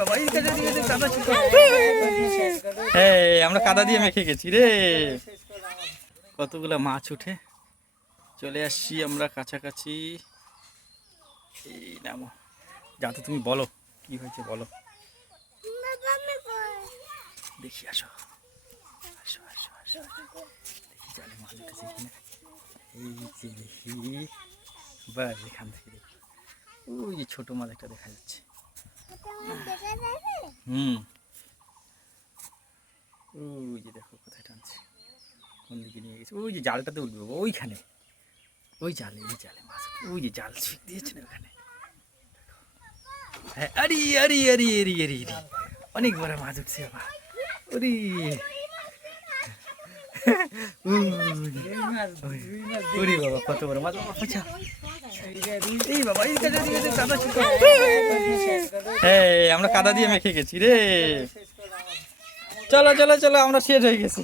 বাবা আমরা কাদা দিয়ে মেখে গেছি রে। কতগুলা মাছ উঠে চলে আসছি আমরা কাছাকাছি। এই নামো, যা তো তুমি বলো কি হয়েছে বলো। দেখি আসো আসো আসো আসো, দেখি জালে মাছ উঠেছে কিনা। এই যে দেখি, বাস এখান থেকে দেখি ওই যে ছোট মাছ একটা দেখা যাচ্ছে। ওই যে দেখো কোথায় টানছে, কোন দিকে নিয়ে গেছে। ওই যে জালটাতে উঠবে ওইখানে, ওই জালে, ওই জালে মাছ উঠবে। ওই যে জাল ছিপ দিয়েছে না ওখানে। হ্যাঁ, আরে আরে আরে আরে আরে আরে, অনেক বড় মাছ উঠছে বাবা। ওরে ওরে বাবা, কত বড় মাছ। এই বাবা হ্যাঁ, আমরা কাদা দিয়ে মেখে গেছি রে। চলো চলো চলো, আমরা শেষ হয়ে গেছি।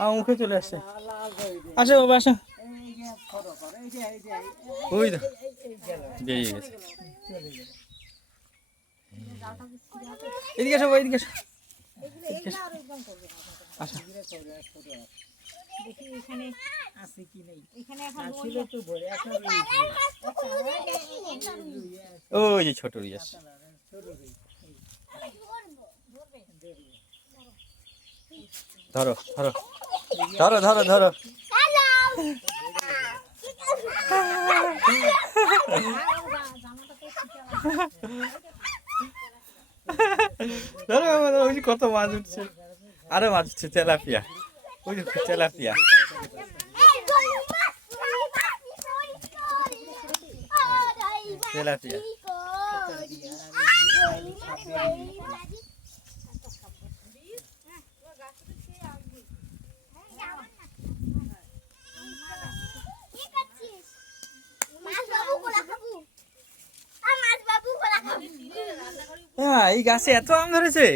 আমার মুখে চলে আসছে। আসো বাবা আসো। ওই তো বেরিয়ে গেছে। এদিকে আসো, এদিকে আসো, আসো। ওই যে ছোট রুই আসছে। ধরো ধরো ধরো ধরো ধরো। ওই যে কত মাছ উঠছে, আরো মাছ উঠছে। তেলাপিয়া, ওই যে তেলাপিয়া। তেলাপিয়া এই গাছে এত আম ধরেছে।